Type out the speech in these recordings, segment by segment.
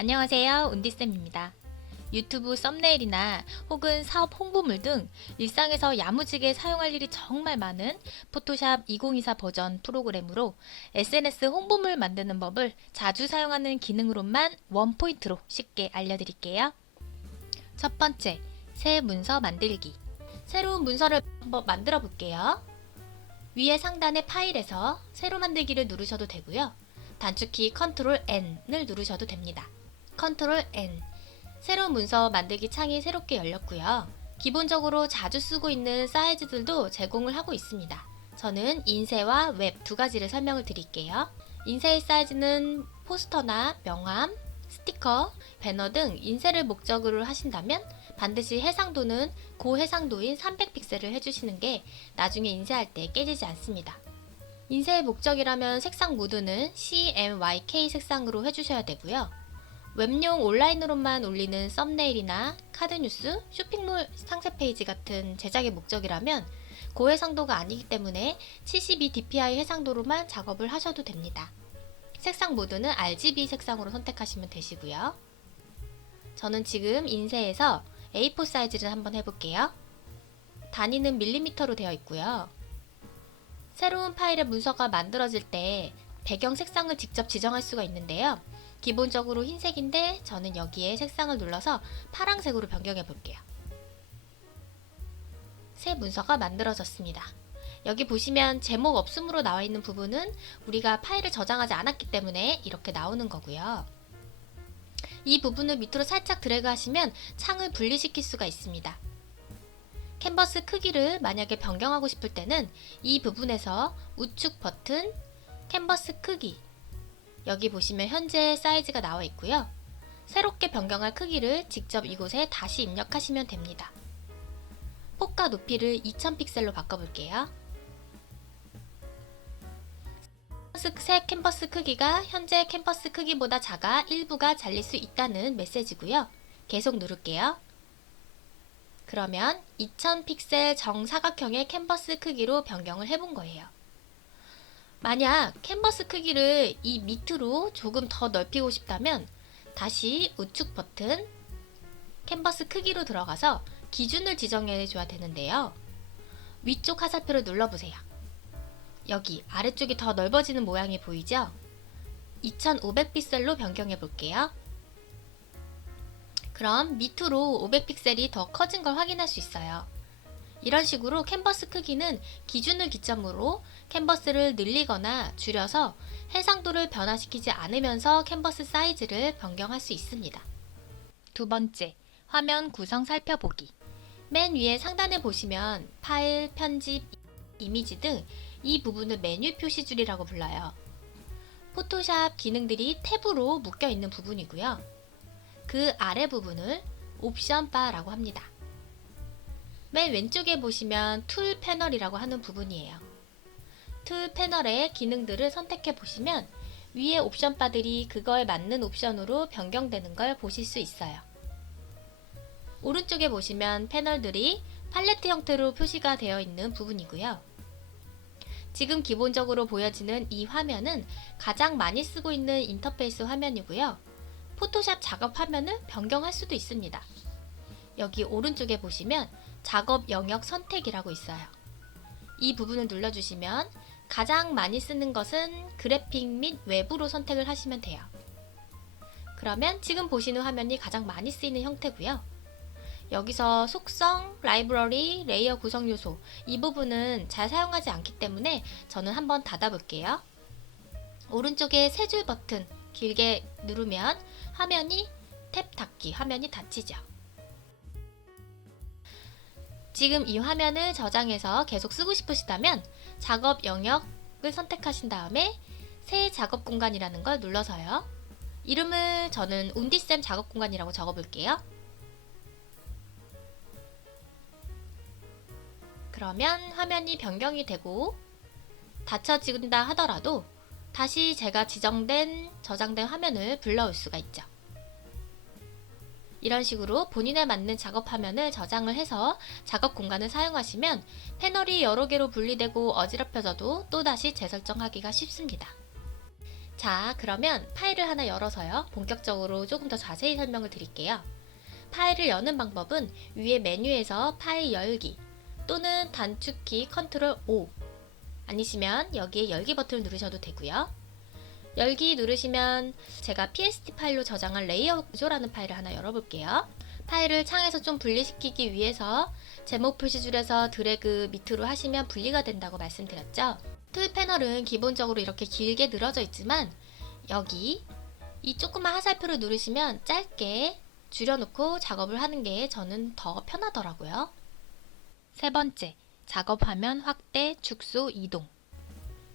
안녕하세요. 운디쌤입니다. 유튜브 썸네일이나 혹은 사업 홍보물 등 일상에서 야무지게 사용할 일이 정말 많은 포토샵 2024 버전 프로그램으로 SNS 홍보물 만드는 법을 자주 사용하는 기능으로만 원포인트로 쉽게 알려드릴게요. 첫 번째, 새 문서 만들기. 새로운 문서를 한번 만들어 볼게요. 위에 상단의 파일에서 새로 만들기를 누르셔도 되고요. 단축키 Ctrl N을 누르셔도 됩니다. Ctrl N. 새로운 문서 만들기 창이 새롭게 열렸고요. 기본적으로 자주 쓰고 있는 사이즈들도 제공을 하고 있습니다. 저는 인쇄와 웹 두 가지를 설명을 드릴게요. 인쇄의 사이즈는 포스터나 명함, 스티커, 배너 등 인쇄를 목적으로 하신다면 반드시 해상도는 고해상도인 300픽셀을 해주시는 게 나중에 인쇄할 때 깨지지 않습니다. 인쇄의 목적이라면 색상 모드는 CMYK 색상으로 해주셔야 되고요. 웹용 온라인으로만 올리는 썸네일이나 카드뉴스, 쇼핑몰 상세 페이지 같은 제작의 목적이라면 고해상도가 아니기 때문에 72dpi 해상도로만 작업을 하셔도 됩니다. 색상 모드는 RGB 색상으로 선택하시면 되시고요. 저는 지금 인쇄에서 A4 사이즈를 한번 해볼게요. 단위는 밀리미터로 되어 있고요. 새로운 파일의 문서가 만들어질 때 배경 색상을 직접 지정할 수가 있는데요. 기본적으로 흰색인데 저는 여기에 색상을 눌러서 파란색으로 변경해 볼게요. 새 문서가 만들어졌습니다. 여기 보시면 제목 없음으로 나와 있는 부분은 우리가 파일을 저장하지 않았기 때문에 이렇게 나오는 거고요. 이 부분을 밑으로 살짝 드래그 하시면 창을 분리시킬 수가 있습니다. 캔버스 크기를 만약에 변경하고 싶을 때는 이 부분에서 우측 버튼 캔버스 크기, 여기 보시면 현재 사이즈가 나와 있고요. 새롭게 변경할 크기를 직접 이곳에 다시 입력하시면 됩니다. 폭과 높이를 2000픽셀로 바꿔볼게요. 새 캔버스 크기가 현재 캔버스 크기보다 작아 일부가 잘릴 수 있다는 메시지고요. 계속 누를게요. 그러면 2000픽셀 정사각형의 캔버스 크기로 변경을 해본 거예요. 만약 캔버스 크기를 이 밑으로 조금 더 넓히고 싶다면 다시 우측 버튼 캔버스 크기로 들어가서 기준을 지정해 줘야 되는데요. 위쪽 화살표를 눌러보세요. 여기 아래쪽이 더 넓어지는 모양이 보이죠? 2500픽셀로 변경해 볼게요. 그럼 밑으로 500픽셀이 더 커진 걸 확인할 수 있어요. 이런 식으로 캔버스 크기는 기준을 기점으로 캔버스를 늘리거나 줄여서 해상도를 변화시키지 않으면서 캔버스 사이즈를 변경할 수 있습니다. 두 번째, 화면 구성 살펴보기. 맨 위에 상단에 보시면 파일, 편집, 이미지 등 이 부분을 메뉴 표시줄이라고 불러요. 포토샵 기능들이 탭으로 묶여 있는 부분이고요. 그 아래 부분을 옵션 바라고 합니다. 맨 왼쪽에 보시면 툴 패널이라고 하는 부분이에요. 툴 패널의 기능들을 선택해 보시면 위에 옵션 바들이 그거에 맞는 옵션으로 변경되는 걸 보실 수 있어요. 오른쪽에 보시면 패널들이 팔레트 형태로 표시가 되어 있는 부분이고요. 지금 기본적으로 보여지는 이 화면은 가장 많이 쓰고 있는 인터페이스 화면이고요. 포토샵 작업 화면을 변경할 수도 있습니다. 여기 오른쪽에 보시면 작업 영역 선택이라고 있어요. 이 부분을 눌러주시면 가장 많이 쓰는 것은 그래픽 및 외부로 선택을 하시면 돼요. 그러면 지금 보시는 화면이 가장 많이 쓰이는 형태고요. 여기서 속성, 라이브러리, 레이어 구성 요소 이 부분은 잘 사용하지 않기 때문에 저는 한번 닫아볼게요. 오른쪽에 세 줄 버튼 길게 누르면 화면이 탭 닫기, 화면이 닫히죠. 지금 이 화면을 저장해서 계속 쓰고 싶으시다면 작업 영역을 선택하신 다음에 새 작업 공간이라는 걸 눌러서요. 이름을 저는 운디쌤 작업 공간이라고 적어볼게요. 그러면 화면이 변경이 되고 닫혀진다 하더라도 다시 제가 저장된 화면을 불러올 수가 있죠. 이런 식으로 본인에 맞는 작업 화면을 저장을 해서 작업 공간을 사용하시면 패널이 여러 개로 분리되고 어지럽혀져도 또다시 재설정하기가 쉽습니다. 자, 그러면 파일을 하나 열어서요. 본격적으로 조금 더 자세히 설명을 드릴게요. 파일을 여는 방법은 위에 메뉴에서 파일 열기 또는 단축키 컨트롤 O 아니시면 여기에 열기 버튼을 누르셔도 되고요. 열기 누르시면 제가 PSD 파일로 저장한 레이어 구조라는 파일을 하나 열어볼게요. 파일을 창에서 좀 분리시키기 위해서 제목 표시줄에서 드래그 밑으로 하시면 분리가 된다고 말씀드렸죠. 툴 패널은 기본적으로 이렇게 길게 늘어져 있지만 여기 이 조그만 화살표를 누르시면 짧게 줄여놓고 작업을 하는 게 저는 더 편하더라고요. 세 번째, 작업 화면 확대, 축소, 이동.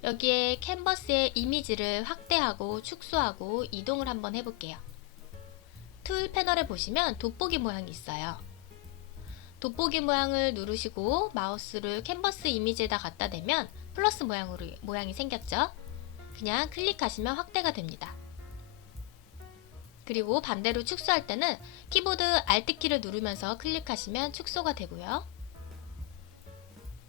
여기에 캔버스의 이미지를 확대하고 축소하고 이동을 한번 해볼게요. 툴 패널에 보시면 돋보기 모양이 있어요. 돋보기 모양을 누르시고 마우스를 캔버스 이미지에다 갖다 대면 플러스 모양이 생겼죠? 그냥 클릭하시면 확대가 됩니다. 그리고 반대로 축소할 때는 키보드 Alt키를 누르면서 클릭하시면 축소가 되고요.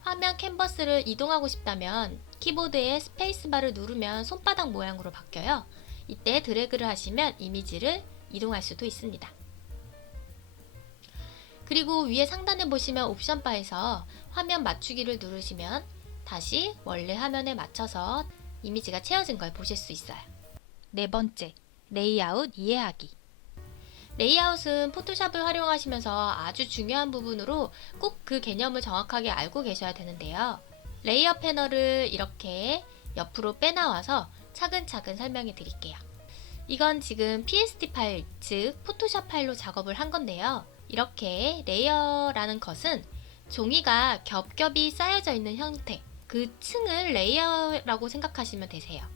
화면 캔버스를 이동하고 싶다면 키보드에 스페이스바를 누르면 손바닥 모양으로 바뀌어요. 이때 드래그를 하시면 이미지를 이동할 수도 있습니다. 그리고 위에 상단에 보시면 옵션 바에서 화면 맞추기를 누르시면 다시 원래 화면에 맞춰서 이미지가 채워진 걸 보실 수 있어요. 네 번째, 레이아웃 이해하기. 레이아웃은 포토샵을 활용하시면서 아주 중요한 부분으로 꼭 그 개념을 정확하게 알고 계셔야 되는데요. 레이어 패널을 이렇게 옆으로 빼나와서 차근차근 설명해 드릴게요. 이건 지금 PSD 파일, 즉 포토샵 파일로 작업을 한 건데요. 이렇게 레이어라는 것은 종이가 겹겹이 쌓여져 있는 형태, 그 층을 레이어라고 생각하시면 되세요.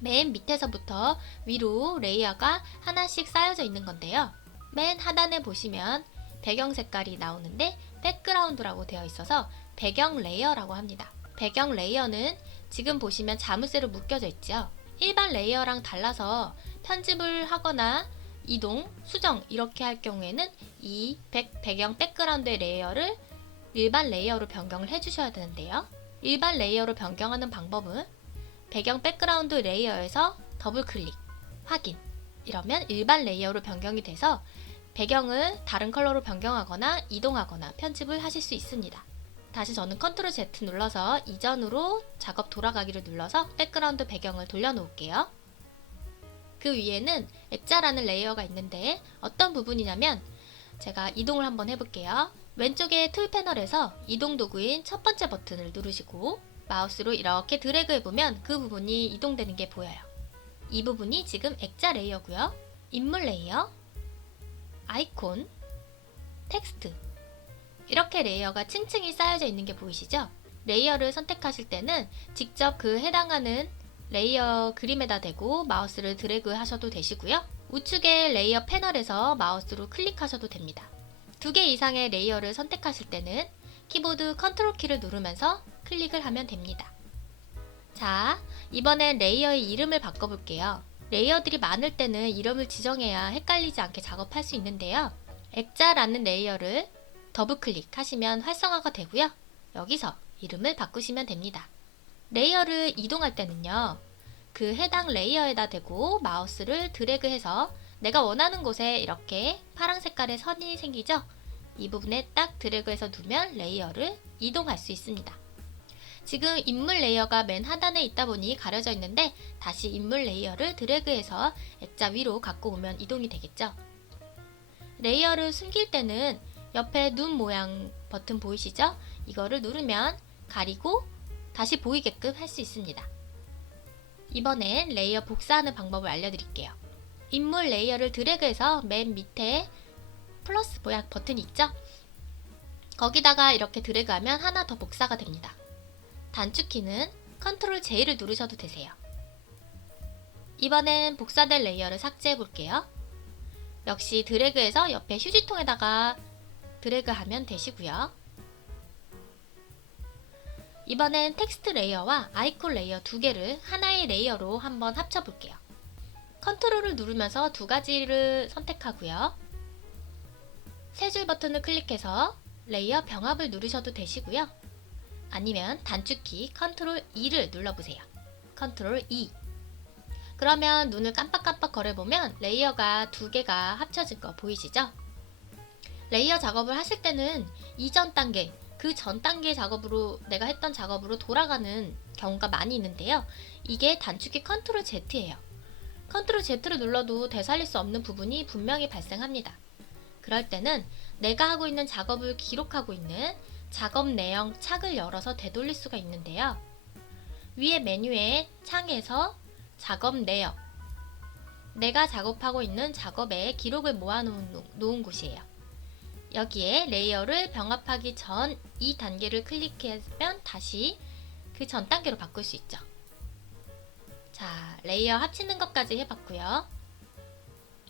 맨 밑에서부터 위로 레이어가 하나씩 쌓여져 있는 건데요. 맨 하단에 보시면 배경 색깔이 나오는데 백그라운드라고 되어 있어서 배경 레이어라고 합니다. 배경 레이어는 지금 보시면 자물쇠로 묶여져 있죠. 일반 레이어랑 달라서 편집을 하거나 이동, 수정 이렇게 할 경우에는 이 배경 백그라운드의 레이어를 일반 레이어로 변경을 해주셔야 되는데요. 일반 레이어로 변경하는 방법은 배경 백그라운드 레이어에서 더블 클릭, 확인 이러면 일반 레이어로 변경이 돼서 배경을 다른 컬러로 변경하거나 이동하거나 편집을 하실 수 있습니다. 다시 저는 컨트롤 Z 눌러서 이전으로 작업 돌아가기를 눌러서 백그라운드 배경을 돌려놓을게요. 그 위에는 액자라는 레이어가 있는데 어떤 부분이냐면 제가 이동을 한번 해볼게요. 왼쪽에 툴 패널에서 이동 도구인 첫 번째 버튼을 누르시고 마우스로 이렇게 드래그 해보면 그 부분이 이동되는 게 보여요. 이 부분이 지금 액자 레이어고요. 인물 레이어, 아이콘, 텍스트 이렇게 레이어가 층층이 쌓여져 있는 게 보이시죠? 레이어를 선택하실 때는 직접 그 해당하는 레이어 그림에다 대고 마우스를 드래그 하셔도 되시고요. 우측의 레이어 패널에서 마우스로 클릭하셔도 됩니다. 2개 이상의 레이어를 선택하실 때는 키보드 컨트롤 키를 누르면서 클릭을 하면 됩니다. 자, 이번엔 레이어의 이름을 바꿔볼게요. 레이어들이 많을 때는 이름을 지정해야 헷갈리지 않게 작업할 수 있는데요. 액자라는 레이어를 더블 클릭하시면 활성화가 되고요. 여기서 이름을 바꾸시면 됩니다. 레이어를 이동할 때는요. 그 해당 레이어에다 대고 마우스를 드래그해서 내가 원하는 곳에 이렇게 파란 색깔의 선이 생기죠? 이 부분에 딱 드래그해서 두면 레이어를 이동할 수 있습니다. 지금 인물 레이어가 맨 하단에 있다 보니 가려져 있는데 다시 인물 레이어를 드래그해서 액자 위로 갖고 오면 이동이 되겠죠? 레이어를 숨길 때는 옆에 눈 모양 버튼 보이시죠? 이거를 누르면 가리고 다시 보이게끔 할 수 있습니다. 이번엔 레이어 복사하는 방법을 알려드릴게요. 인물 레이어를 드래그해서 맨 밑에 플러스 모양 버튼이 있죠? 거기다가 이렇게 드래그하면 하나 더 복사가 됩니다. 단축키는 컨트롤 J를 누르셔도 되세요. 이번엔 복사된 레이어를 삭제해 볼게요. 역시 드래그해서 옆에 휴지통에다가 드래그하면 되시고요. 이번엔 텍스트 레이어와 아이콘 레이어 2개를 하나의 레이어로 한번 합쳐 볼게요. 컨트롤을 누르면서 2가지를 선택하고요. 세 줄 버튼을 클릭해서 레이어 병합을 누르셔도 되시고요. 아니면 단축키 컨트롤 E를 눌러보세요. 컨트롤 E. 그러면 눈을 깜빡깜빡 거려보면 레이어가 두 개가 합쳐진 거 보이시죠? 레이어 작업을 하실 때는 이전 단계, 그 전 단계 작업으로 내가 했던 작업으로 돌아가는 경우가 많이 있는데요. 이게 단축키 컨트롤 Z예요. 컨트롤 Z를 눌러도 되살릴 수 없는 부분이 분명히 발생합니다. 그럴 때는 내가 하고 있는 작업을 기록하고 있는 작업 내용 창을 열어서 되돌릴 수가 있는데요. 위에 메뉴의 창에서 작업 내역, 내가 작업하고 있는 작업의 기록을 모아놓은 곳이에요. 여기에 레이어를 병합하기 전 이 단계를 클릭하면 다시 그 전 단계로 바꿀 수 있죠. 자, 레이어 합치는 것까지 해봤고요.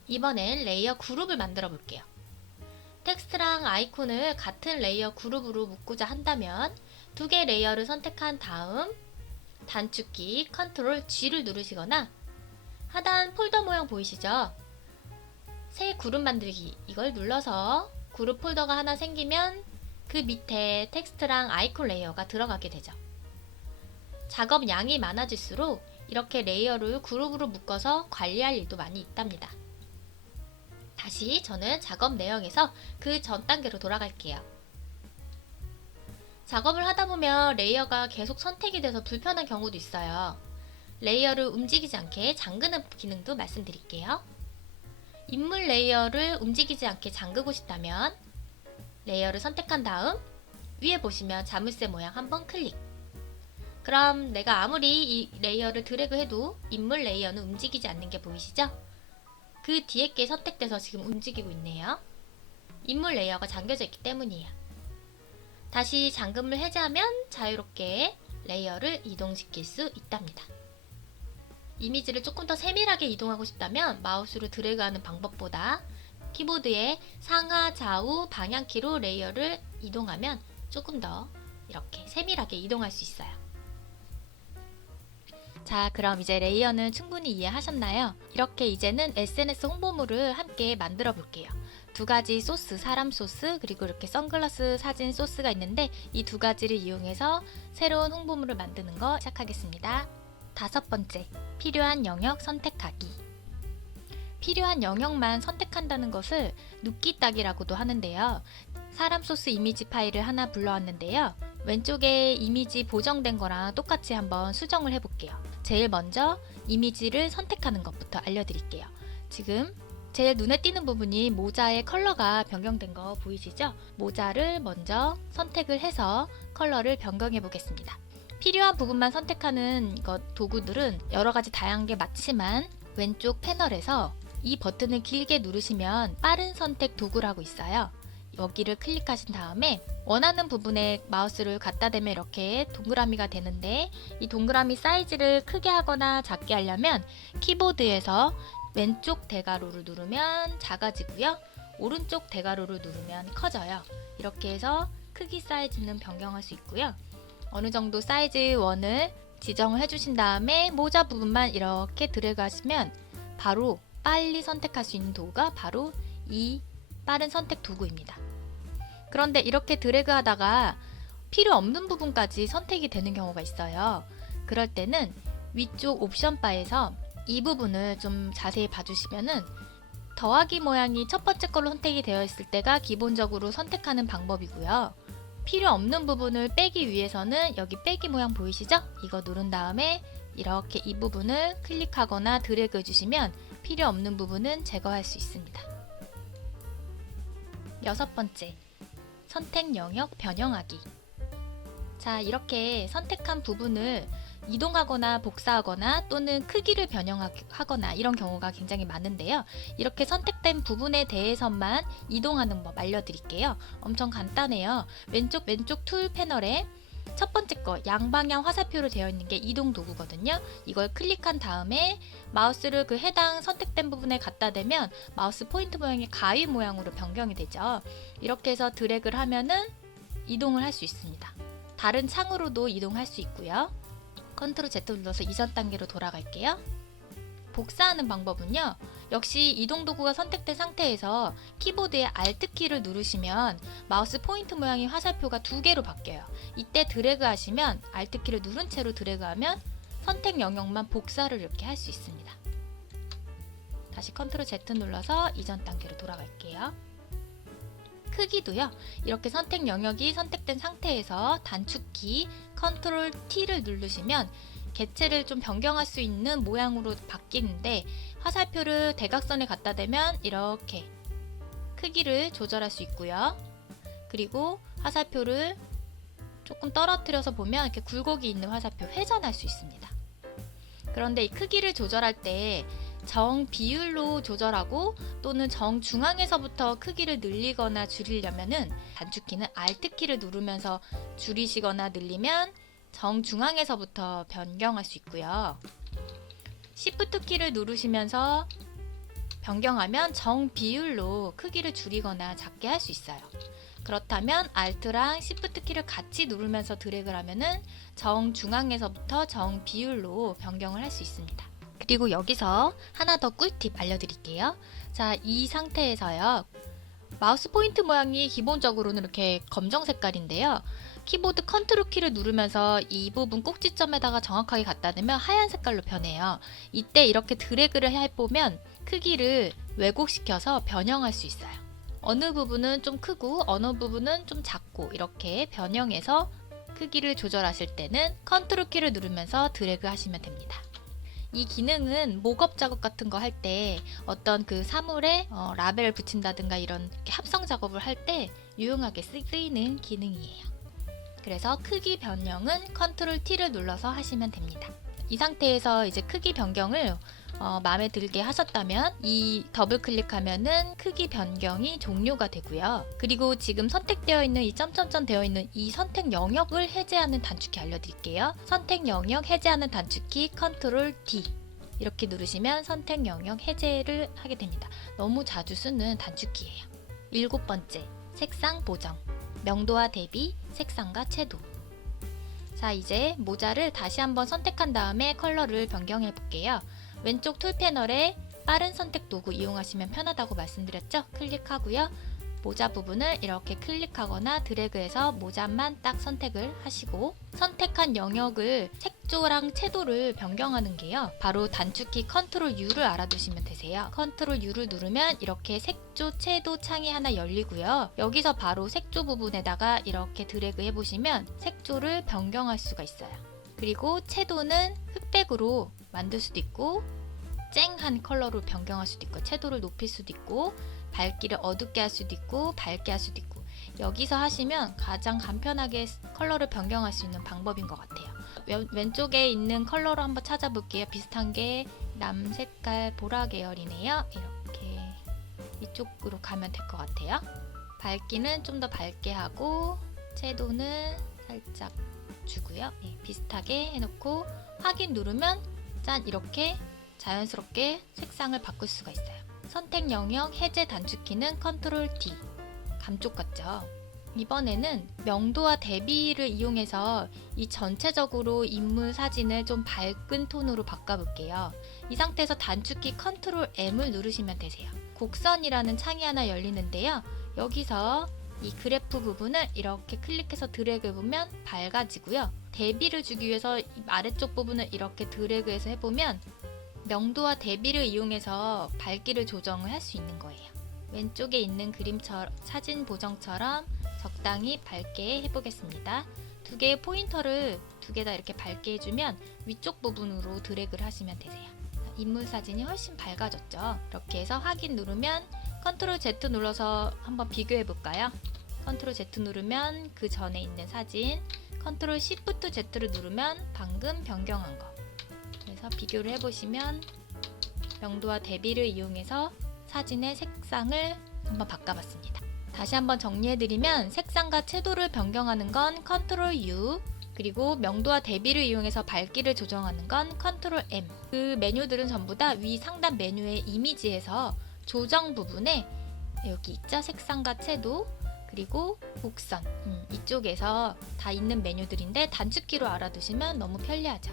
이번엔 레이어 그룹을 만들어 볼게요. 텍스트랑 아이콘을 같은 레이어 그룹으로 묶고자 한다면 두 개 레이어를 선택한 다음 단축키 컨트롤 G를 누르시거나 하단 폴더 모양 보이시죠? 새 그룹 만들기 이걸 눌러서 그룹 폴더가 하나 생기면 그 밑에 텍스트랑 아이콘 레이어가 들어가게 되죠. 작업 양이 많아질수록 이렇게 레이어를 그룹으로 묶어서 관리할 일도 많이 있답니다. 다시 저는 작업 내역에서 그 전 단계로 돌아갈게요. 작업을 하다 보면 레이어가 계속 선택이 돼서 불편한 경우도 있어요. 레이어를 움직이지 않게 잠그는 기능도 말씀드릴게요. 인물 레이어를 움직이지 않게 잠그고 싶다면 레이어를 선택한 다음 위에 보시면 자물쇠 모양 한번 클릭. 그럼 내가 아무리 이 레이어를 드래그 해도 인물 레이어는 움직이지 않는 게 보이시죠? 그 뒤에 게 선택돼서 지금 움직이고 있네요. 인물 레이어가 잠겨져 있기 때문이에요. 다시 잠금을 해제하면 자유롭게 레이어를 이동시킬 수 있답니다. 이미지를 조금 더 세밀하게 이동하고 싶다면 마우스로 드래그하는 방법보다 키보드의 상하, 좌우, 방향키로 레이어를 이동하면 조금 더 이렇게 세밀하게 이동할 수 있어요. 자, 그럼 이제 레이어는 충분히 이해하셨나요? 이렇게 이제는 SNS 홍보물을 함께 만들어 볼게요. 두 가지 소스, 사람 소스, 그리고 이렇게 선글라스 사진 소스가 있는데 이 두 가지를 이용해서 새로운 홍보물을 만드는 거 시작하겠습니다. 5번째, 필요한 영역 선택하기. 필요한 영역만 선택한다는 것을 눕기 따기라고도 하는데요. 사람 소스 이미지 파일을 하나 불러왔는데요. 왼쪽에 이미지 보정된 거랑 똑같이 한번 수정을 해볼게요. 제일 먼저 이미지를 선택하는 것부터 알려드릴게요. 지금 제일 눈에 띄는 부분이 모자의 컬러가 변경된 거 보이시죠? 모자를 먼저 선택을 해서 컬러를 변경해 보겠습니다. 필요한 부분만 선택하는 도구들은 여러 가지 다양한 게 많지만 왼쪽 패널에서 이 버튼을 길게 누르시면 빠른 선택 도구라고 있어요. 여기를 클릭하신 다음에 원하는 부분에 마우스를 갖다 대면 이렇게 동그라미가 되는데 이 동그라미 사이즈를 크게 하거나 작게 하려면 키보드에서 왼쪽 대괄호를 누르면 작아지고요. 오른쪽 대괄호를 누르면 커져요. 이렇게 해서 크기 사이즈는 변경할 수 있고요. 어느 정도 사이즈 원을 지정을 해주신 다음에 모자 부분만 이렇게 드래그 하시면 바로 빨리 선택할 수 있는 도구가 바로 이 빠른 선택 도구입니다. 그런데 이렇게 드래그 하다가 필요 없는 부분까지 선택이 되는 경우가 있어요. 그럴 때는 위쪽 옵션 바에서 이 부분을 좀 자세히 봐주시면은 더하기 모양이 첫 번째 걸로 선택이 되어 있을 때가 기본적으로 선택하는 방법이고요. 필요 없는 부분을 빼기 위해서는 여기 빼기 모양 보이시죠? 이거 누른 다음에 이렇게 이 부분을 클릭하거나 드래그 해주시면 필요 없는 부분은 제거할 수 있습니다. 6번째, 선택 영역 변형하기. 자, 이렇게 선택한 부분을 이동하거나 복사하거나 또는 크기를 변형하거나 이런 경우가 굉장히 많은데요. 이렇게 선택된 부분에 대해서만 이동하는 법 알려드릴게요. 엄청 간단해요. 왼쪽 툴 패널에 첫 번째 거 양방향 화살표로 되어 있는 게 이동 도구거든요. 이걸 클릭한 다음에 마우스를 그 해당 선택된 부분에 갖다 대면 마우스 포인트 모양이 가위 모양으로 변경이 되죠. 이렇게 해서 드래그를 하면은 이동을 할 수 있습니다. 다른 창으로도 이동할 수 있고요. 컨트롤 Z 눌러서 이전 단계로 돌아갈게요. 복사하는 방법은요. 역시 이동 도구가 선택된 상태에서 키보드의 Alt키를 누르시면 마우스 포인트 모양의 화살표가 2개로 바뀌어요. 이때 드래그 하시면 Alt키를 누른 채로 드래그하면 선택 영역만 복사를 이렇게 할 수 있습니다. 다시 컨트롤 Z 눌러서 이전 단계로 돌아갈게요. 크기도요. 이렇게 선택 영역이 선택된 상태에서 단축키 컨트롤 T를 누르시면 개체를 좀 변경할 수 있는 모양으로 바뀌는데, 화살표를 대각선에 갖다 대면 이렇게 크기를 조절할 수 있고요. 그리고 화살표를 조금 떨어뜨려서 보면 이렇게 굴곡이 있는 화살표 회전할 수 있습니다. 그런데 이 크기를 조절할 때 정 비율로 조절하고 또는 정 중앙에서부터 크기를 늘리거나 줄이려면은 단축키는 Alt키를 누르면서 줄이시거나 늘리면 정 중앙에서부터 변경할 수 있고요. Shift키를 누르시면서 변경하면 정 비율로 크기를 줄이거나 작게 할 수 있어요. 그렇다면 Alt랑 Shift키를 같이 누르면서 드래그를 하면은 정 중앙에서부터 정 비율로 변경을 할 수 있습니다. 그리고 여기서 하나 더 꿀팁 알려드릴게요. 자, 이 상태에서요. 마우스 포인트 모양이 기본적으로는 이렇게 검정 색깔인데요. 키보드 컨트롤 키를 누르면서 이 부분 꼭지점에다가 정확하게 갖다 대면 하얀 색깔로 변해요. 이때 이렇게 드래그를 해보면 크기를 왜곡시켜서 변형할 수 있어요. 어느 부분은 좀 크고 어느 부분은 좀 작고 이렇게 변형해서 크기를 조절하실 때는 컨트롤 키를 누르면서 드래그 하시면 됩니다. 이 기능은 목업 작업 같은 거 할 때 어떤 그 사물에 라벨을 붙인다든가 이런 합성 작업을 할 때 유용하게 쓰이는 기능이에요. 그래서 크기 변경은 컨트롤 T를 눌러서 하시면 됩니다. 이 상태에서 이제 크기 변경을 마음에 들게 하셨다면 이 더블 클릭하면은 크기 변경이 종료가 되고요. 그리고 지금 선택되어 있는 이 점점점 되어 있는 이 선택 영역을 해제하는 단축키 알려드릴게요. 선택 영역 해제하는 단축키 컨트롤 D 이렇게 누르시면 선택 영역 해제를 하게 됩니다. 너무 자주 쓰는 단축키예요. 7번째, 색상 보정. 명도와 대비, 색상과 채도. 자, 이제 모자를 다시 한번 선택한 다음에 컬러를 변경해 볼게요. 왼쪽 툴 패널에 빠른 선택 도구 이용하시면 편하다고 말씀드렸죠? 클릭하고요. 모자 부분을 이렇게 클릭하거나 드래그해서 모자만 딱 선택을 하시고 선택한 영역을 색조랑 채도를 변경하는 게요. 바로 단축키 컨트롤 U를 알아두시면 되세요. 컨트롤 U를 누르면 이렇게 색조 채도 창이 하나 열리고요. 여기서 바로 색조 부분에다가 이렇게 드래그 해보시면 색조를 변경할 수가 있어요. 그리고 채도는 흑백으로 만들 수도 있고 쨍한 컬러로 변경할 수도 있고 채도를 높일 수도 있고 밝기를 어둡게 할 수도 있고 밝게 할 수도 있고 여기서 하시면 가장 간편하게 컬러를 변경할 수 있는 방법인 것 같아요. 왼쪽에 있는 컬러로 한번 찾아볼게요. 비슷한 게 남 색깔 보라 계열이네요. 이렇게 이쪽으로 가면 될 것 같아요. 밝기는 좀 더 밝게 하고 채도는 살짝 주고요. 네, 비슷하게 해놓고 확인 누르면 짠 이렇게 자연스럽게 색상을 바꿀 수가 있어요. 선택 영역 해제 단축키는 컨트롤 D. 감쪽 같죠? 이번에는 명도와 대비를 이용해서 이 전체적으로 인물 사진을 좀 밝은 톤으로 바꿔볼게요. 이 상태에서 단축키 컨트롤 M을 누르시면 되세요. 곡선이라는 창이 하나 열리는데요. 여기서 이 그래프 부분을 이렇게 클릭해서 드래그 해보면 밝아지고요. 대비를 주기 위해서 아래쪽 부분을 이렇게 드래그해서 해보면 명도와 대비를 이용해서 밝기를 조정을 할 수 있는 거예요. 왼쪽에 있는 그림처럼 사진 보정처럼 적당히 밝게 해보겠습니다. 두 개의 포인터를 두 개 다 이렇게 밝게 해주면 위쪽 부분으로 드래그를 하시면 되세요. 인물 사진이 훨씬 밝아졌죠. 이렇게 해서 확인 누르면 컨트롤 Z 눌러서 한번 비교해 볼까요? 컨트롤 Z 누르면 그 전에 있는 사진, 컨트롤 Shift Z를 누르면 방금 변경한 거. 그래서 비교를 해보시면 명도와 대비를 이용해서 사진의 색상을 한번 바꿔봤습니다. 다시 한번 정리해드리면 색상과 채도를 변경하는 건 컨트롤 U, 그리고 명도와 대비를 이용해서 밝기를 조정하는 건 컨트롤 M. 그 메뉴들은 전부 다 위 상단 메뉴의 이미지에서 조정 부분에 여기 있죠? 색상과 채도, 그리고 곡선 이쪽에서 다 있는 메뉴들인데 단축키로 알아두시면 너무 편리하죠.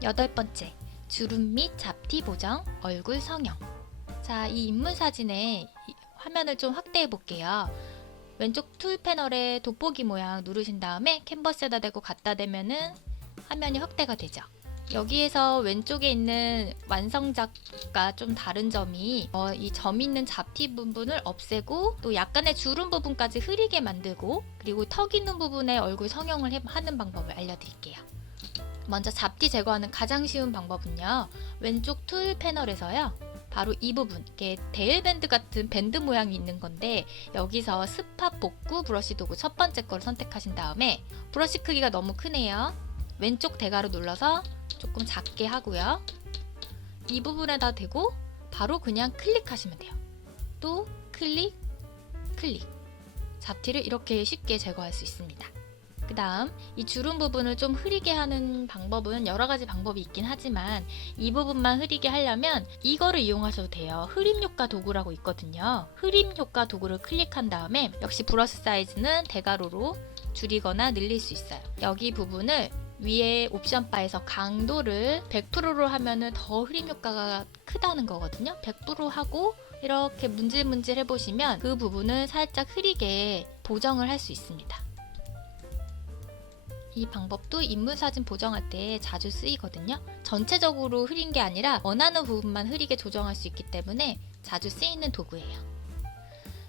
8번째, 주름 및 잡티 보정, 얼굴 성형. 자, 이 인물 사진의 화면을 좀 확대해 볼게요. 왼쪽 툴 패널에 돋보기 모양 누르신 다음에 캔버스에다 대고 갖다 대면은 화면이 확대가 되죠. 여기에서 왼쪽에 있는 완성작과 좀 다른 점이 이 점 있는 잡티 부분을 없애고 또 약간의 주름 부분까지 흐리게 만들고 그리고 턱 있는 부분에 얼굴 성형을 하는 방법을 알려드릴게요. 먼저 잡티 제거하는 가장 쉬운 방법은요. 왼쪽 툴 패널에서요. 바로 이 부분, 이게 데일밴드 같은 밴드 모양이 있는 건데 여기서 스팟 복구 브러쉬 도구 첫 번째 거를 선택하신 다음에 브러쉬 크기가 너무 크네요. 왼쪽 대가로 눌러서 조금 작게 하고요. 이 부분에다 대고 바로 그냥 클릭하시면 돼요. 또 클릭, 클릭. 잡티를 이렇게 쉽게 제거할 수 있습니다. 그 다음 이 주름 부분을 좀 흐리게 하는 방법은 여러 가지 방법이 있긴 하지만 이 부분만 흐리게 하려면 이거를 이용하셔도 돼요. 흐림 효과 도구라고 있거든요. 흐림 효과 도구를 클릭한 다음에 역시 브러쉬 사이즈는 대가로로 줄이거나 늘릴 수 있어요. 여기 부분을 위에 옵션 바에서 강도를 100%로 하면은 더 흐림 효과가 크다는 거거든요. 100% 하고 이렇게 문질문질 해보시면 그 부분을 살짝 흐리게 보정을 할 수 있습니다. 이 방법도 인물 사진 보정할 때 자주 쓰이거든요. 전체적으로 흐린 게 아니라 원하는 부분만 흐리게 조정할 수 있기 때문에 자주 쓰이는 도구예요.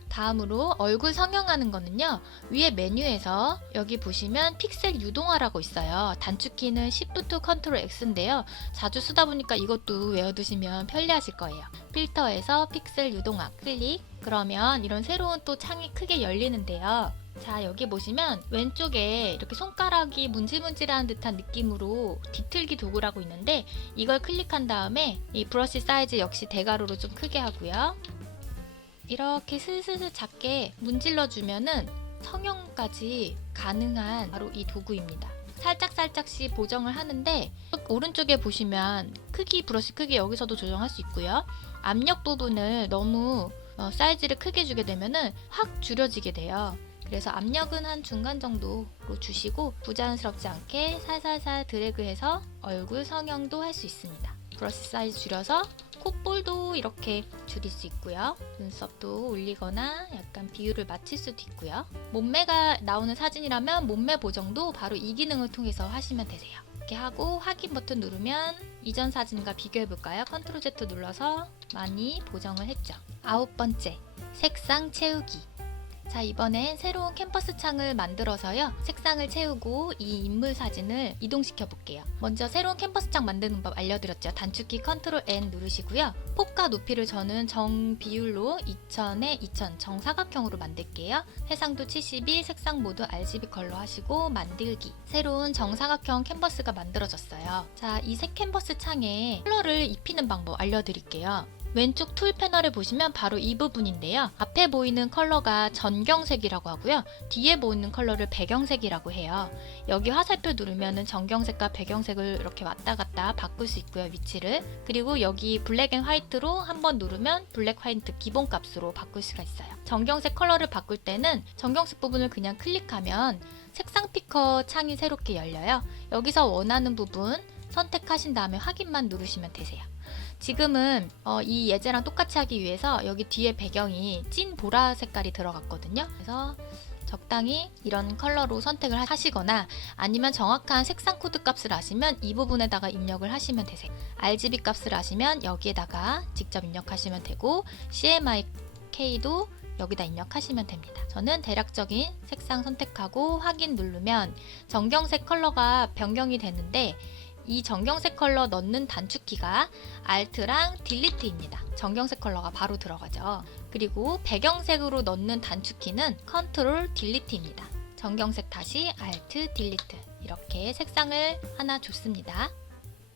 다음으로 얼굴 성형하는 거는요. 위에 메뉴에서 여기 보시면 픽셀 유동화라고 있어요. 단축키는 Shift Ctrl X인데요. 자주 쓰다 보니까 이것도 외워두시면 편리하실 거예요. 필터에서 픽셀 유동화 클릭. 그러면 이런 새로운 또 창이 크게 열리는데요. 자, 여기 보시면 왼쪽에 이렇게 손가락이 문질문질한 듯한 느낌으로 뒤틀기 도구라고 있는데 이걸 클릭한 다음에 이 브러쉬 사이즈 역시 대가로로 좀 크게 하고요. 이렇게 슬슬 작게 문질러 주면은 성형까지 가능한 바로 이 도구입니다. 살짝씩 보정을 하는데 오른쪽에 보시면 크기, 브러쉬 크기 여기서도 조정할 수 있고요. 압력 부분을 너무 사이즈를 크게 주게 되면은 확 줄여지게 돼요. 그래서 압력은 한 중간 정도로 주시고 부자연스럽지 않게 살살살 드래그해서 얼굴 성형도 할 수 있습니다. 브러쉬 사이즈 줄여서 콧볼도 이렇게 줄일 수 있고요. 눈썹도 올리거나 약간 비율을 맞출 수도 있고요. 몸매가 나오는 사진이라면 몸매 보정도 바로 이 기능을 통해서 하시면 되세요. 이렇게 하고 확인 버튼 누르면 이전 사진과 비교해 볼까요? Ctrl Z 눌러서 많이 보정을 했죠. 9번째, 색상 채우기. 자, 이번엔 새로운 캔버스 창을 만들어서요. 색상을 채우고 이 인물 사진을 이동시켜 볼게요. 먼저 새로운 캔버스 창 만드는 법 알려드렸죠. 단축키 Ctrl N 누르시고요. 폭과 높이를 저는 정 비율로 2000에 2000 정사각형으로 만들게요. 해상도 71, 색상 모두 RGB 컬러 하시고 만들기. 새로운 정사각형 캔버스가 만들어졌어요. 자, 이 새 캔버스 창에 컬러를 입히는 방법 알려드릴게요. 왼쪽 툴 패널을 보시면 바로 이 부분인데요. 앞에 보이는 컬러가 전경색이라고 하고요. 뒤에 보이는 컬러를 배경색이라고 해요. 여기 화살표 누르면 전경색과 배경색을 이렇게 왔다 갔다 바꿀 수 있고요. 위치를. 그리고 여기 블랙 앤 화이트로 한번 누르면 블랙 화이트 기본 값으로 바꿀 수가 있어요. 전경색 컬러를 바꿀 때는 전경색 부분을 그냥 클릭하면 색상 피커 창이 새롭게 열려요. 여기서 원하는 부분 선택하신 다음에 확인만 누르시면 되세요. 지금은 이 예제랑 똑같이 하기 위해서 여기 뒤에 배경이 찐 보라 색깔이 들어갔거든요. 그래서 적당히 이런 컬러로 선택을 하시거나 아니면 정확한 색상 코드 값을 아시면 이 부분에다가 입력을 하시면 되세요. RGB 값을 아시면 여기에다가 직접 입력하시면 되고 CMYK도 여기다 입력하시면 됩니다. 저는 대략적인 색상 선택하고 확인 누르면 정경색 컬러가 변경이 되는데 이 정경색 컬러 넣는 단축키가 Alt랑 Delete입니다. 정경색 컬러가 바로 들어가죠. 그리고 배경색으로 넣는 단축키는 Ctrl Delete입니다. 정경색 다시 Alt Delete 이렇게 색상을 하나 줬습니다.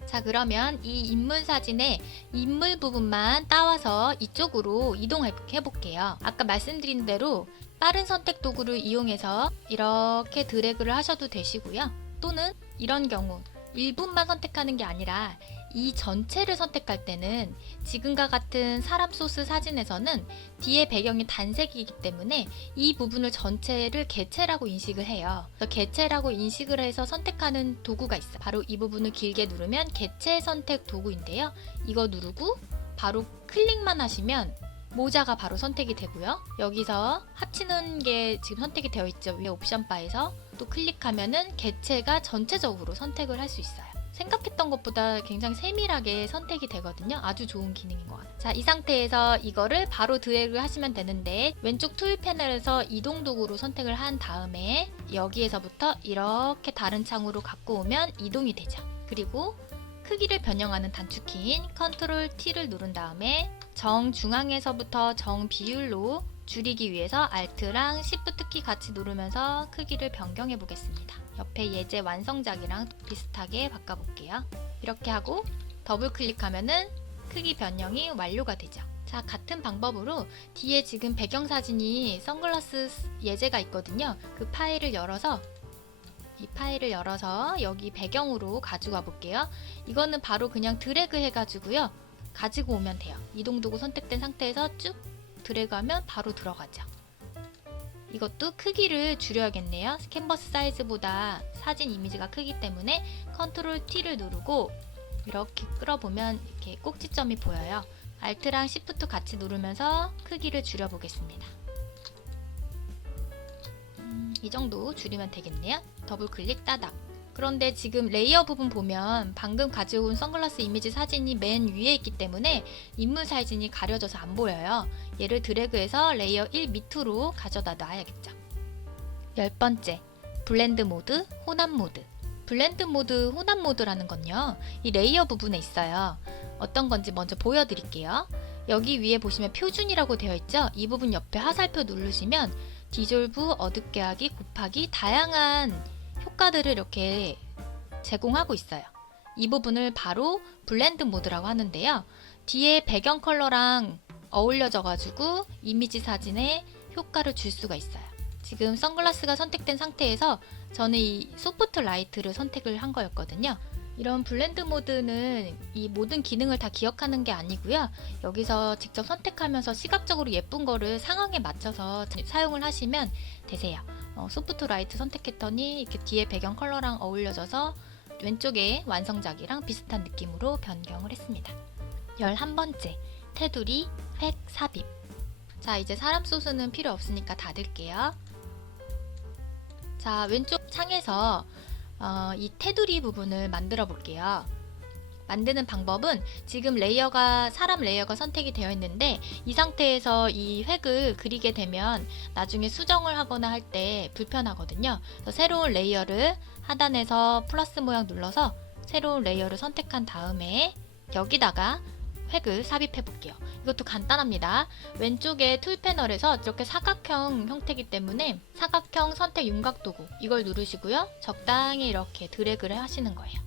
자, 그러면 이 인물 사진의 인물 부분만 따와서 이쪽으로 이동해 볼게요. 아까 말씀드린 대로 빠른 선택 도구를 이용해서 이렇게 드래그를 하셔도 되시고요. 또는 이런 경우 일부만 선택하는 게 아니라 이 전체를 선택할 때는 지금과 같은 사람 소스 사진에서는 뒤에 배경이 단색이기 때문에 이 부분을 전체를 개체라고 인식을 해요. 그래서 개체라고 인식을 해서 선택하는 도구가 있어요. 바로 이 부분을 길게 누르면 개체 선택 도구인데요. 이거 누르고 바로 클릭만 하시면 모자가 바로 선택이 되고요. 여기서 합치는 게 지금 선택이 되어 있죠. 위에 옵션 바에서 또 클릭하면은 개체가 전체적으로 선택을 할 수 있어요. 생각했던 것보다 굉장히 세밀하게 선택이 되거든요. 아주 좋은 기능인 것 같아요. 자, 이 상태에서 이거를 바로 드래그 하시면 되는데 왼쪽 툴 패널에서 이동 도구로 선택을 한 다음에 여기에서부터 이렇게 다른 창으로 갖고 오면 이동이 되죠. 그리고 크기를 변형하는 단축키인 컨트롤 T를 누른 다음에 정중앙에서부터 정비율로 줄이기 위해서 Alt랑 Shift 키 같이 누르면서 크기를 변경해 보겠습니다. 옆에 예제 완성작이랑 비슷하게 바꿔볼게요. 이렇게 하고 더블 클릭하면은 크기 변형이 완료가 되죠. 자, 같은 방법으로 뒤에 지금 배경사진이 선글라스 예제가 있거든요. 그 파일을 열어서 이 파일을 열어서 여기 배경으로 가져가 볼게요. 이거는 바로 그냥 드래그 해가지고요. 가지고 오면 돼요. 이동 도구 선택된 상태에서 쭉 드래그하면 바로 들어가죠. 이것도 크기를 줄여야겠네요. 캔버스 사이즈보다 사진 이미지가 크기 때문에 컨트롤 T를 누르고 이렇게 끌어보면 이렇게 꼭지점이 보여요. Alt랑 Shift 같이 누르면서 크기를 줄여보겠습니다. 이 정도 줄이면 되겠네요. 더블 클릭 따닥. 그런데 지금 레이어 부분 보면 방금 가져온 선글라스 이미지 사진이 맨 위에 있기 때문에 인물 사진이 가려져서 안 보여요. 얘를 드래그해서 레이어 1 밑으로 가져다 놔야겠죠. 10번째, 블렌드 모드, 혼합 모드. 블렌드 모드, 혼합 모드라는 건요. 이 레이어 부분에 있어요. 어떤 건지 먼저 보여드릴게요. 여기 위에 보시면 표준이라고 되어 있죠? 이 부분 옆에 화살표 누르시면 디졸브, 어둡게 하기, 곱하기 다양한 효과들을 이렇게 제공하고 있어요. 이 부분을 바로 블렌드 모드라고 하는데요. 뒤에 배경 컬러랑 어울려져 가지고 이미지 사진에 효과를 줄 수가 있어요. 지금 선글라스가 선택된 상태에서 저는 이 소프트 라이트를 선택을 한 거였거든요. 이런 블렌드 모드는 이 모든 기능을 다 기억하는 게 아니고요. 여기서 직접 선택하면서 시각적으로 예쁜 거를 상황에 맞춰서 사용을 하시면 되세요. 소프트 라이트 선택했더니 이렇게 뒤에 배경 컬러랑 어울려져서 왼쪽에 완성작이랑 비슷한 느낌으로 변경을 했습니다. 11번째, 테두리, 획, 삽입. 자, 이제 사람 소스는 필요 없으니까 닫을게요. 자, 왼쪽 창에서 이 테두리 부분을 만들어 볼게요. 만드는 방법은 지금 레이어가 사람 레이어가 선택이 되어 있는데 이 상태에서 이 획을 그리게 되면 나중에 수정을 하거나 할 때 불편하거든요. 그래서 새로운 레이어를 하단에서 플러스 모양 눌러서 새로운 레이어를 선택한 다음에 여기다가 획을 삽입해 볼게요. 이것도 간단합니다. 왼쪽에 툴 패널에서 이렇게 사각형 형태이기 때문에 사각형 선택 윤곽 도구 이걸 누르시고요. 적당히 이렇게 드래그를 하시는 거예요.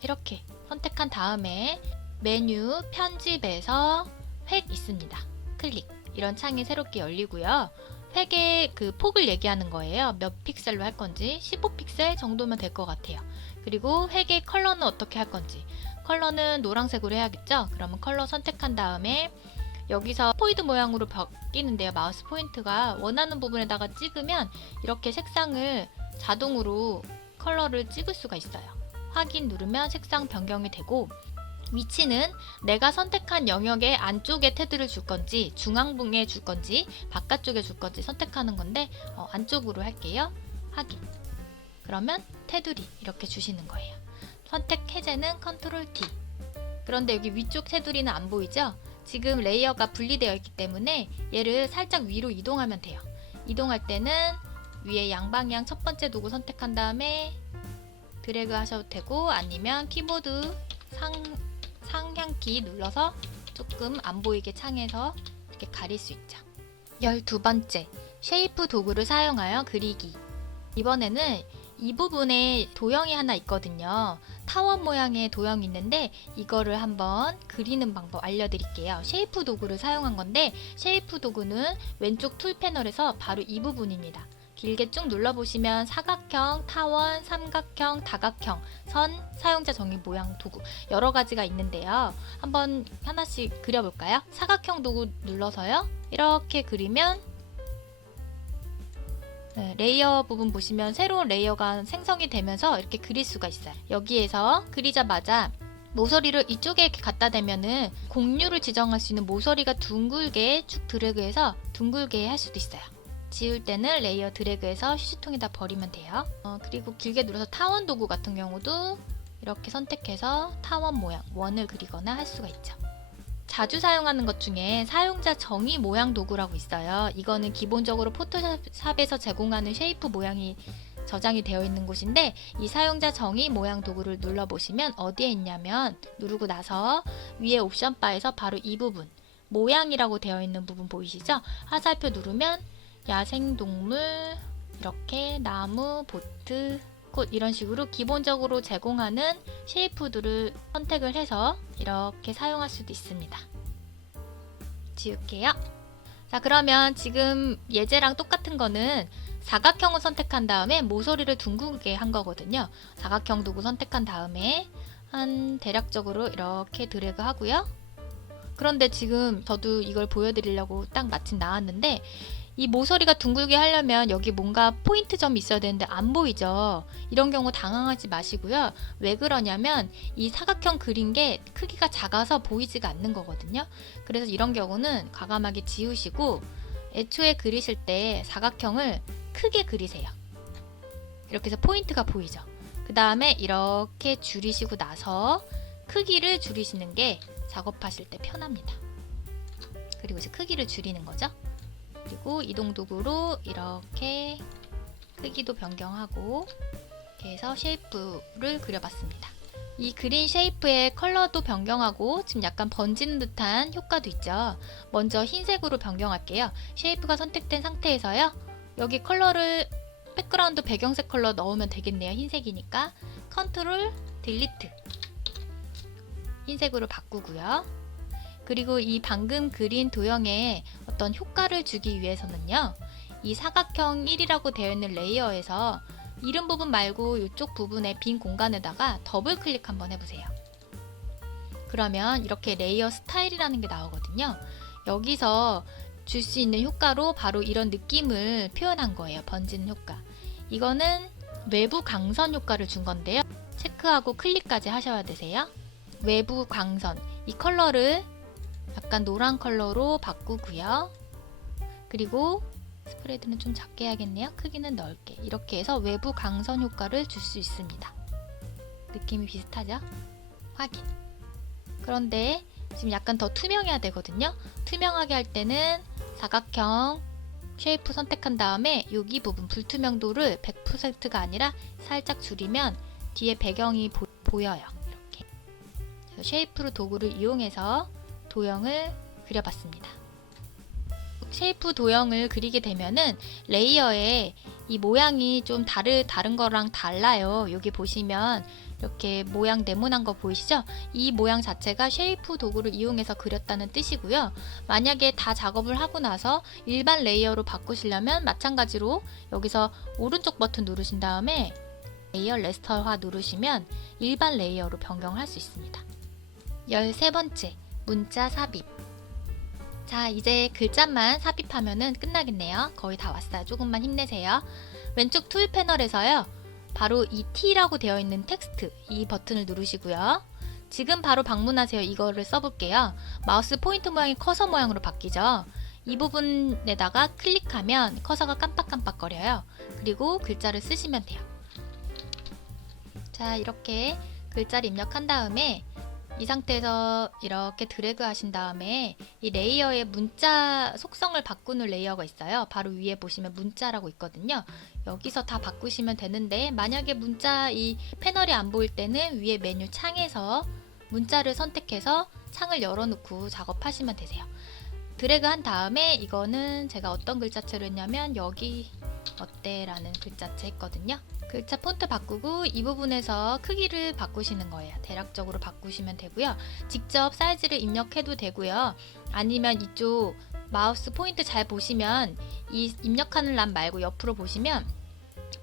이렇게 선택한 다음에 메뉴 편집에서 획 있습니다. 클릭. 이런 창이 새롭게 열리고요. 획의 그 폭을 얘기하는 거예요. 몇 픽셀로 할 건지 15픽셀 정도면 될 것 같아요. 그리고 획의 컬러는 어떻게 할 건지 컬러는 노란색으로 해야겠죠? 그러면 컬러 선택한 다음에 여기서 포이드 모양으로 바뀌는데요. 마우스 포인트가 원하는 부분에다가 찍으면 이렇게 색상을 자동으로 컬러를 찍을 수가 있어요. 확인 누르면 색상 변경이 되고 위치는 내가 선택한 영역의 안쪽에 테두리를 줄 건지 중앙부에 줄 건지 바깥쪽에 줄 건지 선택하는 건데 안쪽으로 할게요. 확인. 그러면 테두리 이렇게 주시는 거예요. 선택 해제는 컨트롤 T. 그런데 여기 위쪽 테두리는 안 보이죠? 지금 레이어가 분리되어 있기 때문에 얘를 살짝 위로 이동하면 돼요. 이동할 때는 위에 양방향 첫 번째 도구 선택한 다음에 드래그 하셔도 되고 아니면 키보드 상향키 눌러서 조금 안 보이게 창에서 이렇게 가릴 수 있죠. 12번째, 쉐이프 도구를 사용하여 그리기. 이번에는 이 부분에 도형이 하나 있거든요. 타원 모양의 도형이 있는데 이거를 한번 그리는 방법 알려드릴게요. 쉐이프 도구를 사용한 건데 쉐이프 도구는 왼쪽 툴 패널에서 바로 이 부분입니다. 길게 쭉 눌러보시면 사각형, 타원, 삼각형, 다각형, 선, 사용자 정의 모양 도구 여러 가지가 있는데요. 한번 하나씩 그려볼까요? 사각형 도구 눌러서요. 이렇게 그리면 레이어 부분 보시면 새로운 레이어가 생성이 되면서 이렇게 그릴 수가 있어요. 여기에서 그리자마자 모서리를 이쪽에 이렇게 갖다 대면은 공류를 지정할 수 있는 모서리가 둥글게 쭉 드래그해서 둥글게 할 수도 있어요. 지울 때는 레이어 드래그해서 휴지통에다 버리면 돼요. 그리고 길게 눌러서 타원 도구 같은 경우도 이렇게 선택해서 타원 모양, 원을 그리거나 할 수가 있죠. 자주 사용하는 것 중에 사용자 정의 모양 도구라고 있어요. 이거는 기본적으로 포토샵에서 제공하는 쉐이프 모양이 저장이 되어 있는 곳인데, 이 사용자 정의 모양 도구를 눌러보시면 어디에 있냐면, 누르고 나서 위에 옵션 바에서 바로 이 부분, 모양이라고 되어 있는 부분 보이시죠? 화살표 누르면 야생동물, 이렇게 나무, 보트, 꽃 이런 식으로 기본적으로 제공하는 쉐이프들을 선택을 해서 이렇게 사용할 수도 있습니다. 지울게요. 자, 그러면 지금 예제랑 똑같은 거는 사각형을 선택한 다음에 모서리를 둥글게 한 거거든요. 사각형 도구 선택한 다음에 한 대략적으로 이렇게 드래그 하고요. 그런데 지금 저도 이걸 보여드리려고 딱 마침 나왔는데, 이 모서리가 둥글게 하려면 여기 뭔가 포인트 점이 있어야 되는데 안 보이죠? 이런 경우 당황하지 마시고요. 왜 그러냐면 이 사각형 그린 게 크기가 작아서 보이지가 않는 거거든요. 그래서 이런 경우는 과감하게 지우시고, 애초에 그리실 때 사각형을 크게 그리세요. 이렇게 해서 포인트가 보이죠? 그 다음에 이렇게 줄이시고 나서 크기를 줄이시는 게 작업하실 때 편합니다. 그리고 이제 크기를 줄이는 거죠. 그리고 이동 도구로 이렇게 크기도 변경하고 이렇게 해서 쉐이프를 그려봤습니다. 이 그린 쉐이프의 컬러도 변경하고 지금 약간 번지는 듯한 효과도 있죠. 먼저 흰색으로 변경할게요. 쉐이프가 선택된 상태에서요. 여기 컬러를 백그라운드 배경색 컬러 넣으면 되겠네요. 흰색이니까 컨트롤 딜리트, 흰색으로 바꾸고요. 그리고 이 방금 그린 도형에 어떤 효과를 주기 위해서는요, 이 사각형 1이라고 되어 있는 레이어에서 이름 부분 말고 이쪽 부분의 빈 공간에다가 더블 클릭 한번 해보세요. 그러면 이렇게 레이어 스타일이라는 게 나오거든요. 여기서 줄 수 있는 효과로 바로 이런 느낌을 표현한 거예요. 번지는 효과. 이거는 외부 광선 효과를 준 건데요. 체크하고 클릭까지 하셔야 되세요. 외부 광선, 이 컬러를 약간 노란 컬러로 바꾸고요. 그리고 스프레드는 좀 작게 해야겠네요. 크기는 넓게. 이렇게 해서 외부 광선 효과를 줄 수 있습니다. 느낌이 비슷하죠? 확인. 그런데 지금 약간 더 투명해야 되거든요. 투명하게 할 때는 사각형 쉐이프 선택한 다음에 여기 부분 불투명도를 100%가 아니라 살짝 줄이면 뒤에 배경이 보여요. 이렇게. 그래서 쉐이프 도구를 이용해서 도형을 그려봤습니다. 쉐이프 도형을 그리게 되면은 레이어에 이 모양이 좀 다른 거랑 달라요. 여기 보시면 이렇게 모양 네모난 거 보이시죠? 이 모양 자체가 쉐이프 도구를 이용해서 그렸다는 뜻이고요. 만약에 다 작업을 하고 나서 일반 레이어로 바꾸시려면 마찬가지로 여기서 오른쪽 버튼 누르신 다음에 레이어 레스터화 누르시면 일반 레이어로 변경할 수 있습니다. 13번째, 문자 삽입. 자, 이제 글자만 삽입하면은 끝나겠네요. 거의 다 왔어요. 조금만 힘내세요. 왼쪽 툴 패널에서요, 바로 이 T라고 되어 있는 텍스트, 이 버튼을 누르시고요. 지금 바로 방문하세요. 이거를 써볼게요. 마우스 포인트 모양이 커서 모양으로 바뀌죠. 이 부분에다가 클릭하면 커서가 깜빡깜빡거려요. 그리고 글자를 쓰시면 돼요. 자, 이렇게 글자를 입력한 다음에 이 상태에서 이렇게 드래그 하신 다음에 이 레이어의 문자 속성을 바꾸는 레이어가 있어요. 바로 위에 보시면 문자라고 있거든요. 여기서 다 바꾸시면 되는데, 만약에 문자 이 패널이 안 보일 때는 위에 메뉴 창에서 문자를 선택해서 창을 열어놓고 작업하시면 되세요. 드래그 한 다음에 이거는 제가 어떤 글자체로 했냐면 여기 어때? 라는 글자체 했거든요. 글자 폰트 바꾸고 이 부분에서 크기를 바꾸시는 거예요. 대략적으로 바꾸시면 되고요. 직접 사이즈를 입력해도 되고요. 아니면 이쪽 마우스 포인트 잘 보시면 이 입력하는 欄 말고 옆으로 보시면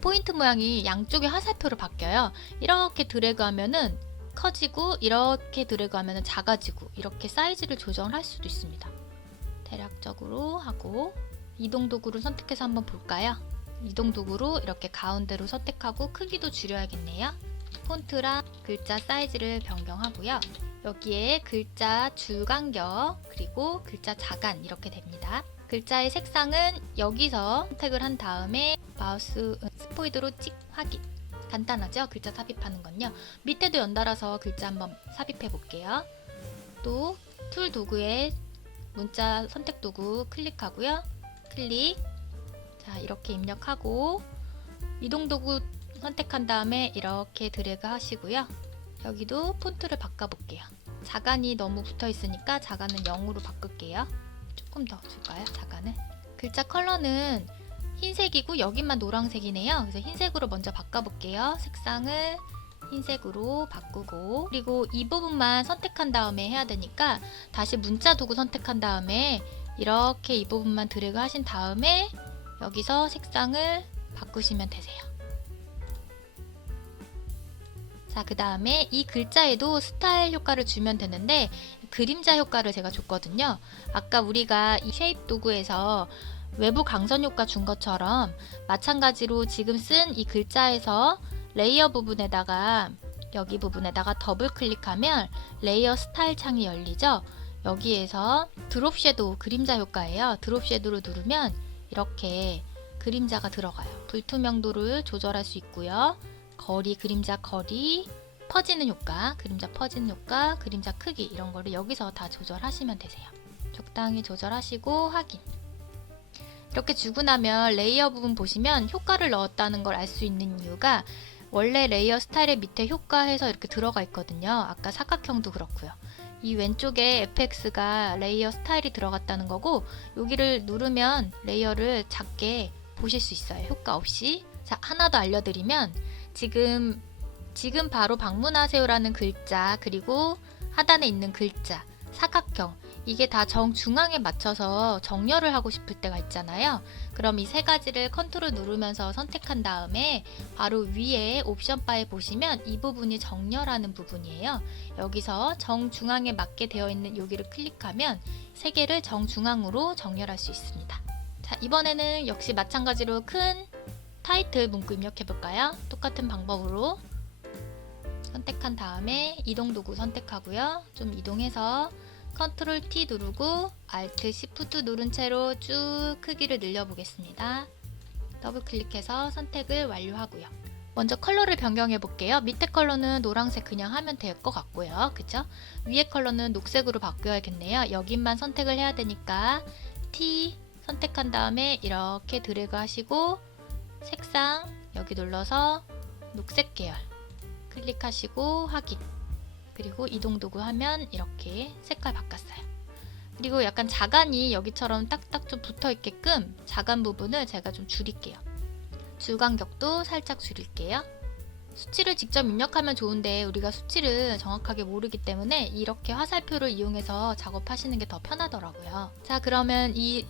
포인트 모양이 양쪽에 화살표로 바뀌어요. 이렇게 드래그 하면은 커지고 이렇게 드래그 하면은 작아지고 이렇게 사이즈를 조정할 수도 있습니다. 대략적으로 하고 이동 도구를 선택해서 한번 볼까요? 이동 도구로 이렇게 가운데로 선택하고 크기도 줄여야겠네요. 폰트랑 글자 사이즈를 변경하고요. 여기에 글자 줄간격 그리고 글자 자간 이렇게 됩니다. 글자의 색상은 여기서 선택을 한 다음에 마우스 스포이드로 찍 확인. 간단하죠? 글자 삽입하는 건요. 밑에도 연달아서 글자 한번 삽입해 볼게요. 또 툴 도구에 문자 선택 도구 클릭하고요. 클릭. 자, 이렇게 입력하고 이동 도구 선택한 다음에 이렇게 드래그 하시고요. 여기도 폰트를 바꿔볼게요. 자간이 너무 붙어 있으니까 자간은 0으로 바꿀게요. 조금 더 줄까요? 자간을. 글자 컬러는 흰색이고 여기만 노란색이네요. 그래서 흰색으로 먼저 바꿔볼게요. 색상을 흰색으로 바꾸고, 그리고 이 부분만 선택한 다음에 해야 되니까 다시 문자 도구 선택한 다음에 이렇게 이 부분만 드래그 하신 다음에 여기서 색상을 바꾸시면 되세요. 자, 그 다음에 이 글자에도 스타일 효과를 주면 되는데 그림자 효과를 제가 줬거든요. 아까 우리가 이 쉐입 도구에서 외부 강선 효과 준 것처럼 마찬가지로 지금 쓴 이 글자에서 레이어 부분에다가 여기 부분에다가 더블 클릭하면 레이어 스타일 창이 열리죠. 여기에서 드롭 섀도우 그림자 효과예요. 드롭 섀도우를 누르면 이렇게 그림자가 들어가요. 불투명도를 조절할 수 있고요. 거리, 그림자 거리, 퍼지는 효과, 그림자 퍼지는 효과, 그림자 크기 이런 거를 여기서 다 조절하시면 되세요. 적당히 조절하시고 확인. 이렇게 주고 나면 레이어 부분 보시면 효과를 넣었다는 걸 알 수 있는 이유가 원래 레이어 스타일의 밑에 효과해서 이렇게 들어가 있거든요. 아까 사각형도 그렇고요. 이 왼쪽에 FX가 레이어 스타일이 들어갔다는 거고 여기를 누르면 레이어를 작게 보실 수 있어요. 효과 없이. 자, 하나 더 알려드리면 지금 바로 방문하세요라는 글자 그리고 하단에 있는 글자 사각형 이게 다 정중앙에 맞춰서 정렬을 하고 싶을 때가 있잖아요. 그럼 이 세 가지를 컨트롤 누르면서 선택한 다음에 바로 위에 옵션 바에 보시면 이 부분이 정렬하는 부분이에요. 여기서 정중앙에 맞게 되어 있는 여기를 클릭하면 세 개를 정중앙으로 정렬할 수 있습니다. 자, 이번에는 역시 마찬가지로 큰 타이틀 문구 입력해 볼까요? 똑같은 방법으로 선택한 다음에 이동 도구 선택하고요. 좀 이동해서 컨트롤 T 누르고 Alt Shift 누른 채로 쭉 크기를 늘려 보겠습니다. 더블 클릭해서 선택을 완료하고요. 먼저 컬러를 변경해 볼게요. 밑에 컬러는 노란색 그냥 하면 될 것 같고요. 그쵸? 위에 컬러는 녹색으로 바꿔야겠네요. 여기만 선택을 해야 되니까 T 선택한 다음에 이렇게 드래그 하시고 색상 여기 눌러서 녹색 계열 클릭하시고 확인. 그리고 이동 도구 하면 이렇게 색깔 바꿨어요. 그리고 약간 자간이 여기처럼 딱딱 좀 붙어 있게끔 자간 부분을 제가 좀 줄일게요. 줄간격도 살짝 줄일게요. 수치를 직접 입력하면 좋은데 우리가 수치를 정확하게 모르기 때문에 이렇게 화살표를 이용해서 작업하시는 게 더 편하더라고요. 자, 그러면 이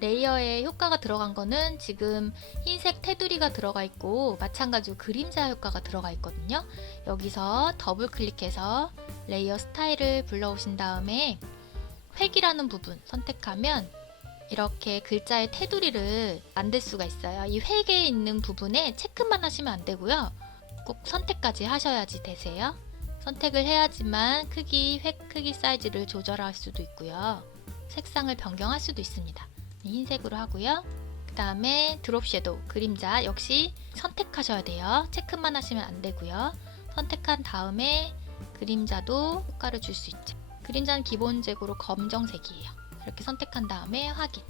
레이어에 효과가 들어간 거는 지금 흰색 테두리가 들어가 있고 마찬가지로 그림자 효과가 들어가 있거든요. 여기서 더블 클릭해서 레이어 스타일을 불러오신 다음에 획이라는 부분 선택하면 이렇게 글자의 테두리를 만들 수가 있어요. 이 획에 있는 부분에 체크만 하시면 안 되고요. 꼭 선택까지 하셔야지 되세요. 선택을 해야지만 크기, 획 크기 사이즈를 조절할 수도 있고요. 색상을 변경할 수도 있습니다. 흰색으로 하고요. 그 다음에 드롭 섀도우 그림자 역시 선택하셔야 돼요. 체크만 하시면 안 되고요. 선택한 다음에 그림자도 효과를 줄 수 있죠. 그림자는 기본적으로 검정색이에요. 이렇게 선택한 다음에 확인.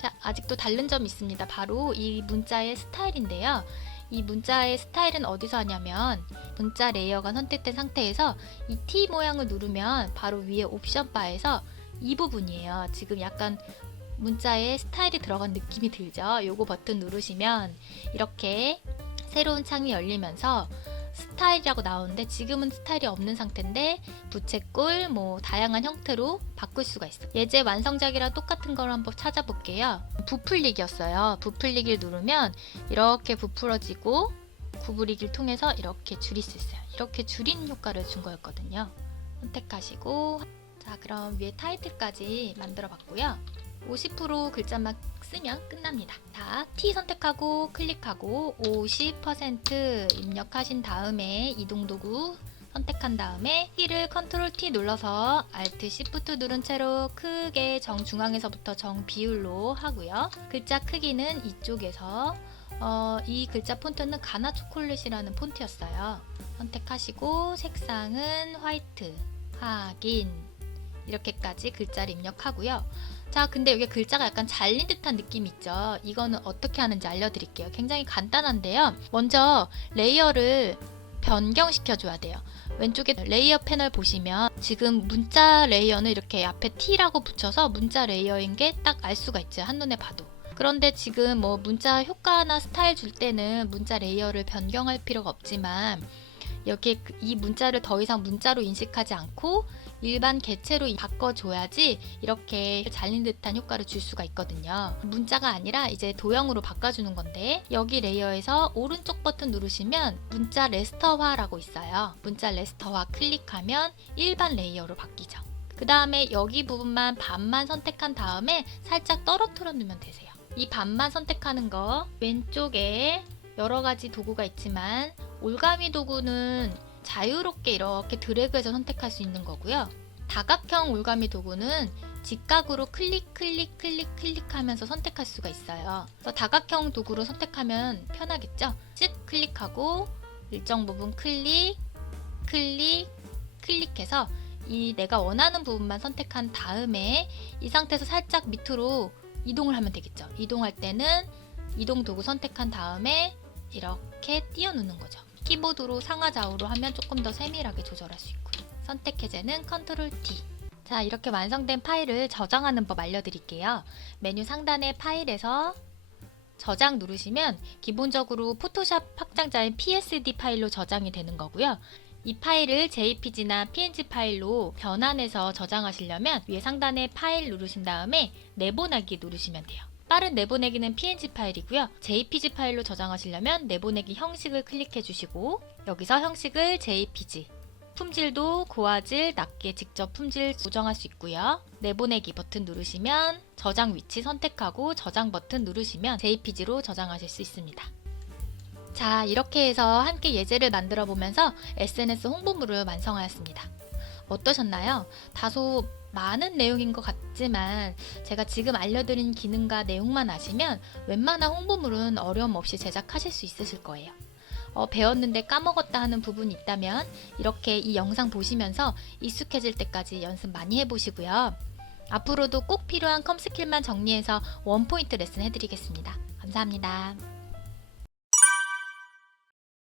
자, 아직도 다른 점이 있습니다. 바로 이 문자의 스타일인데요. 이 문자의 스타일은 어디서 하냐면 문자 레이어가 선택된 상태에서 이 T 모양을 누르면 바로 위에 옵션 바에서 이 부분이에요. 지금 약간 문자에 스타일이 들어간 느낌이 들죠. 요거 버튼 누르시면 이렇게 새로운 창이 열리면서 스타일이라고 나오는데 지금은 스타일이 없는 상태인데 부채꼴 뭐 다양한 형태로 바꿀 수가 있어요. 예제 완성작이랑 똑같은 걸 한번 찾아볼게요. 부풀리기였어요. 부풀리기를 누르면 이렇게 부풀어지고 구부리기를 통해서 이렇게 줄일 수 있어요. 이렇게 줄인 효과를 준 거였거든요. 선택하시고 자, 그럼 위에 타이틀까지 만들어 봤고요. 50% 글자만 쓰면 끝납니다. 자, T 선택하고 클릭하고 50% 입력하신 다음에 이동 도구 선택한 다음에 키를 컨트롤 T 눌러서 Alt Shift 누른 채로 크게 정중앙에서부터 정비율로 하고요. 글자 크기는 이쪽에서 이 글자 폰트는 가나 초콜릿이라는 폰트였어요. 선택하시고 색상은 화이트, 확인. 이렇게까지 글자를 입력하고요. 자, 근데 여기 글자가 약간 잘린 듯한 느낌 있죠? 이거는 어떻게 하는지 알려드릴게요. 굉장히 간단한데요. 먼저 레이어를 변경시켜 줘야 돼요. 왼쪽에 레이어 패널 보시면 지금 문자 레이어는 이렇게 앞에 T라고 붙여서 문자 레이어인 게 딱 알 수가 있죠. 한눈에 봐도. 그런데 지금 뭐 문자 효과나 스타일 줄 때는 문자 레이어를 변경할 필요가 없지만 여기에 이 문자를 더 이상 문자로 인식하지 않고 일반 개체로 바꿔줘야지 이렇게 잘린 듯한 효과를 줄 수가 있거든요. 문자가 아니라 이제 도형으로 바꿔주는 건데 여기 레이어에서 오른쪽 버튼 누르시면 문자 레스터화라고 있어요. 문자 레스터화 클릭하면 일반 레이어로 바뀌죠. 그 다음에 여기 부분만 반만 선택한 다음에 살짝 떨어뜨려 놓으면 되세요. 이 반만 선택하는 거 왼쪽에 여러 가지 도구가 있지만 올가미 도구는 자유롭게 이렇게 드래그해서 선택할 수 있는 거고요. 다각형 올가미 도구는 직각으로 클릭하면서 선택할 수가 있어요. 그래서 다각형 도구로 선택하면 편하겠죠? 즉 클릭하고 일정 부분 클릭해서 이 내가 원하는 부분만 선택한 다음에 이 상태에서 살짝 밑으로 이동을 하면 되겠죠. 이동할 때는 이동 도구 선택한 다음에 이렇게 띄워놓는 거죠. 키보드로 상하좌우로 하면 조금 더 세밀하게 조절할 수 있고요. 선택 해제는 컨트롤 D. 자, 이렇게 완성된 파일을 저장하는 법 알려드릴게요. 메뉴 상단의 파일에서 저장 누르시면 기본적으로 포토샵 확장자인 PSD 파일로 저장이 되는 거고요. 이 파일을 JPG나 PNG 파일로 변환해서 저장하시려면 위에 상단에 파일 누르신 다음에 내보내기 누르시면 돼요. 빠른 내보내기는 PNG 파일이고요. JPG 파일로 저장하시려면 내보내기 형식을 클릭해 주시고 여기서 형식을 JPG, 품질도 고화질, 낮게 직접 품질 조정할 수 있고요. 내보내기 버튼 누르시면 저장 위치 선택하고 저장 버튼 누르시면 JPG로 저장하실 수 있습니다. 자, 이렇게 해서 함께 예제를 만들어 보면서 SNS 홍보물을 완성하였습니다. 어떠셨나요? 다소 많은 내용인 것 같지만 제가 지금 알려드린 기능과 내용만 아시면 웬만한 홍보물은 어려움 없이 제작하실 수 있으실 거예요. 배웠는데 까먹었다 하는 부분이 있다면 이렇게 이 영상 보시면서 익숙해질 때까지 연습 많이 해보시고요. 앞으로도 꼭 필요한 컴 스킬만 정리해서 원포인트 레슨 해드리겠습니다. 감사합니다.